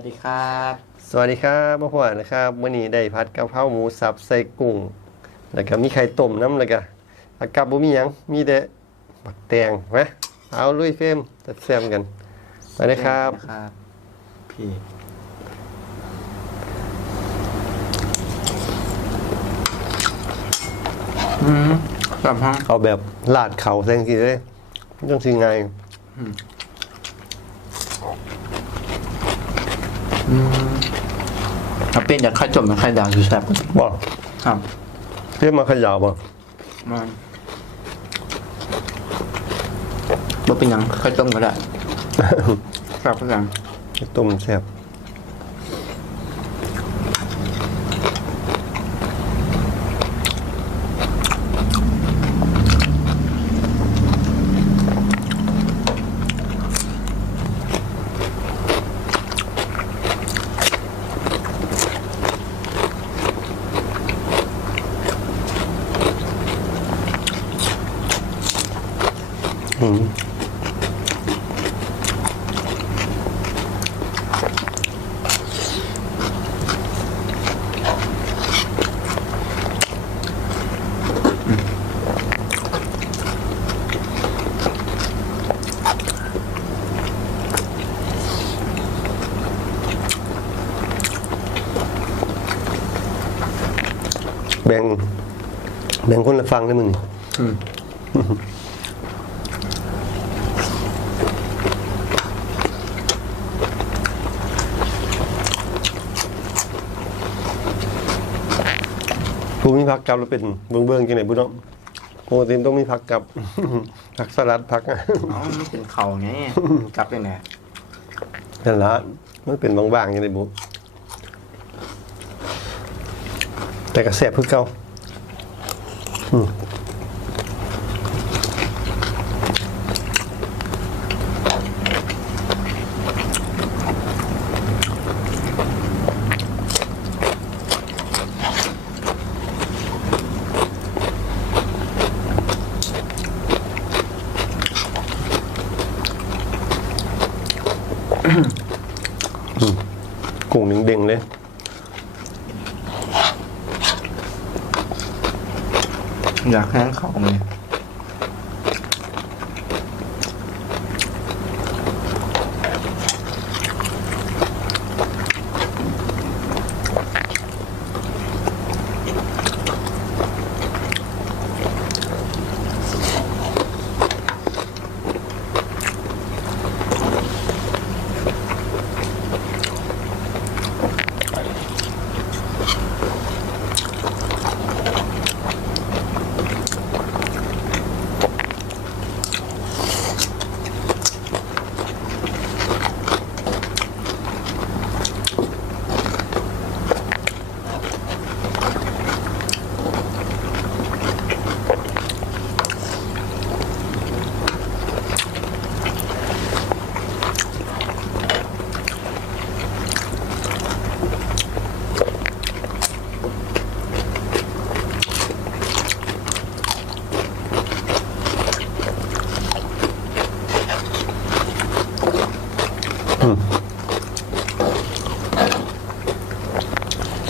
วัสดีครับ สวัสดีครับพ่อพ่อนะครับวันนี้ได้พัดกะเพราหมูสับใส่กุ้งแล้วก็มีไข่ต้มน้ำแล้วก็อากาศบ่มีหยังมีแต่บักแตงนะเอาลุยเฟรมแซ่บๆกันไปเลยครับครับพี่อืมแบบฮะเอาแบบลาดเขาแซงทีเลยไม่ต้องสิไง ถ้าเป็นจากไข่จมกับไข่ดาวคือแซ่บบ่ครับเรียกมาเขยาวบ่มันบ่เป็นหยังไข่ต้มก็ได้แซ่บก็ได้ต้มแซ่บอืม แบ่ง แบ่งคนละฟังได้มึงนี่อืมกูมีพักกลับแล้วเป็นเบื้องเบื้องๆจังไหนบุญเนาะปกติต้องมีพักกลับพักสลัดพักอ๋อมันเป็นเข่าไงกลับยังไงนั่นละมันเป็นบางๆจังไหนบุ แต่กระแสบเพื่อเก่าอืมกุ้งเด้งเลย อยากแห้งเขาไงย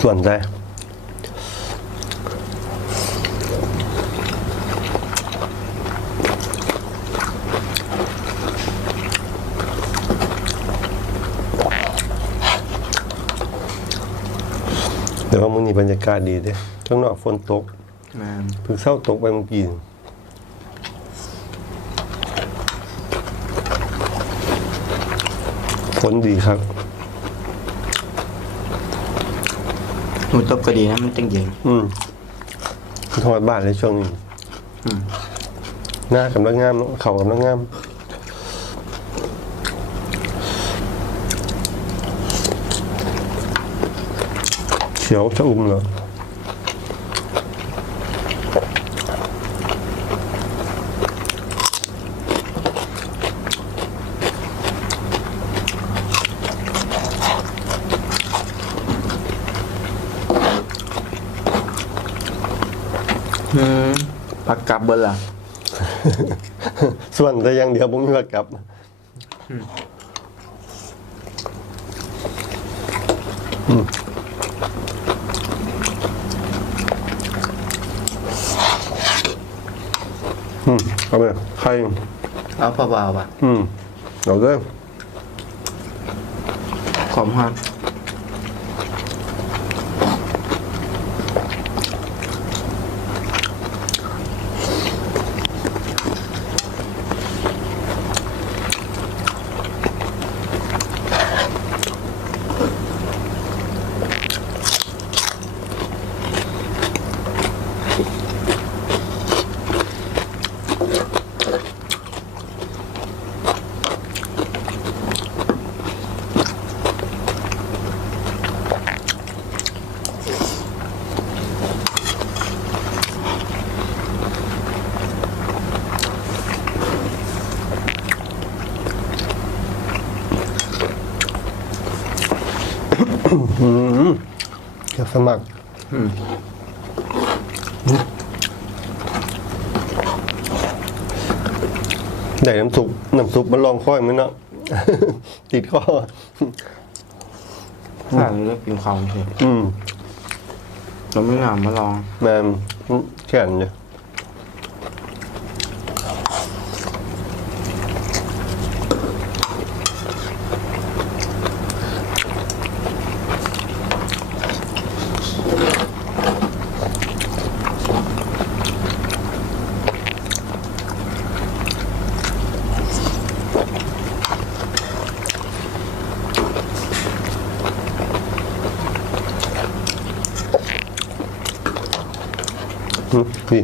ส่ วนใจแต่ว่ามื้อนี้บรรยากาศดีเด้ข้างนอกฝนตกแม่นเพิ่งเศร้าตกไปเมื่อกี้ฝนดีครับ หมูตบก็ดีนะมันจังเย็นอืมทอดบ้านในช่วงนี้อืมหน้ากำลังงามเนอะเขากำลังงามเขียวชะอุ่มเหรอ อืมผักกลับเบอร์ล่ะ ส่วนแต่อยังเดียวผมมีว่ากลับอืมเอาไปไข่เอาเบาๆป่ะอืมเอาเลยขอมฮอน เก็บสมัครได้น้ำซุปน้ำซุปมันลองค่อยมั้ยเนาะติดคอข้าวนี้ก็กินของสิอืมเราไม่งามมาลองแมมแข็งเลย อืมนี่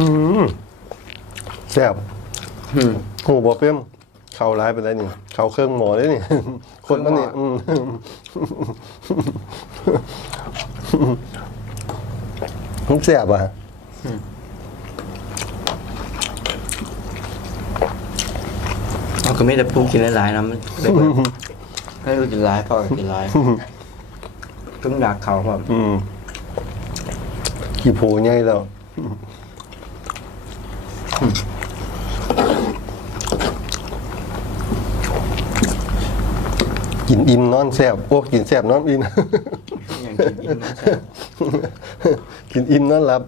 กุ้งแซ่บอืมโหบอเปี้ยมเข้าร้ายไปได้นี่เข้าเครื่องหมอได้นี่ คนมันนี่อืมมันแซ่บอะเราก็ไม่ได้ปรุงกินหลายๆนะมันเลยแบบให้รู้กินหลายพอกับกินหลายเพิ่งดักเขาแบบอืมกี่โพใหญ่แล้ว กินอิ่มนอนแซ่บโอ้กินแซ่บนอนอิ่มอย่างกินอิ่มนะใช่กินอิ่มนอนหลับ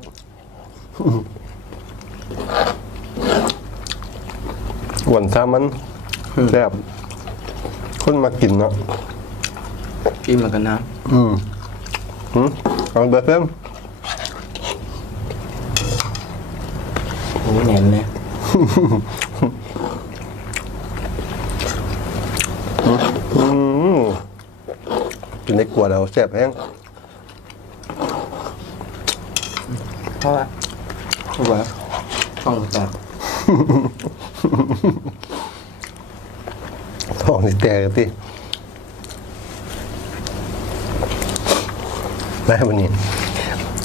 หวานซ้ามันแซ่บคนมากินเนาะอิ่มแล้วกันนะอืมอืมเอาเบอร์เพิ่ม โอ้โห แหนมเลยอืมกินในกลัวเราแซ่บแห้งเพราะว่าเพราะว่าต้องแบบท้องนี่แตกกันติได้วันนี้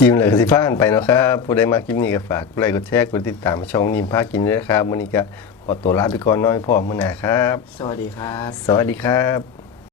กินเลยสิฟ้านไปเนาะครับผู้ใดมาคลิปนี้ก็ฝากกดไลค์กดแชร์กดติดตามช่องนิมพากินด้วยนะครับวันนี้ก็ขอตัวลาไปก่อนน้อยพ่อมือหนาครับ สวัสดีครับ สวัสดีครับ